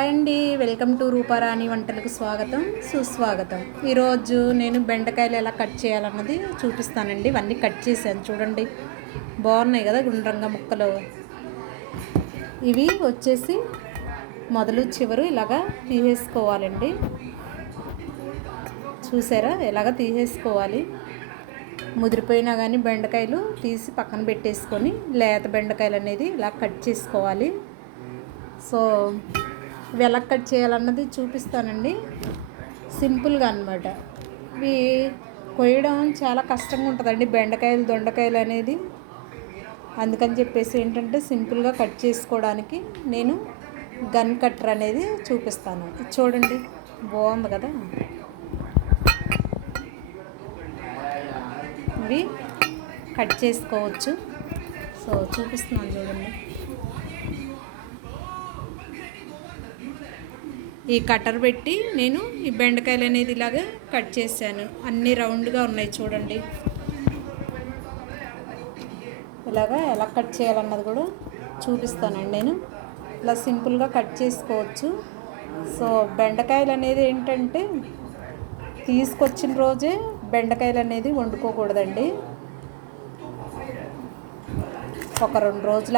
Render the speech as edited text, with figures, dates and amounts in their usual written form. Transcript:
Hi అండి, welcome to Rooparani వంటలకు స్వాగతం సుస్వాగతం. ఈరోజు నేను బెండకాయలు ఎలా కట్ చేయాలన్నది చూపిస్తానండి. ఇవన్నీ కట్ చేశాను చూడండి, బాగున్నాయి కదా గుండ్రంగా ముక్కలు. ఇవి వచ్చేసి మొదలు చివరు ఇలాగా తీసేసుకోవాలండి. చూసారా ఎలాగ తీసేసుకోవాలి. ముదిరిపోయినా కానీ బెండకాయలు తీసి పక్కన పెట్టేసుకొని లేత బెండకాయలు అనేది ఇలా కట్ చేసుకోవాలి. సో ఇవి ఎలా కట్ చేయాలన్నది చూపిస్తానండి, సింపుల్గా అనమాట. ఇవి కొయ్యడం చాలా కష్టంగా ఉంటుందండి, బెండకాయలు దొండకాయలు అనేది. అందుకని చెప్పేసి ఏంటంటే సింపుల్గా కట్ చేసుకోవడానికి నేను గన్ కట్టర్ అనేది చూపిస్తాను. చూడండి బాగుంది కదా. ఇవి కట్ చేసుకోవచ్చు. సో చూపిస్తున్నాను చూడండి. ఈ కట్టర్ పెట్టి నేను ఈ బెండకాయలు అనేది ఇలాగా కట్ చేశాను. అన్నీ రౌండ్గా ఉన్నాయి చూడండి. ఇలాగా ఎలా కట్ చేయాలన్నది కూడా చూపిస్తానండి. నేను ఇలా సింపుల్గా కట్ చేసుకోవచ్చు. సో బెండకాయలు అనేది ఏంటంటే తీసుకొచ్చిన రోజే బెండకాయలు అనేది వండుకోకూడదండి. ఒక 2 రోజులు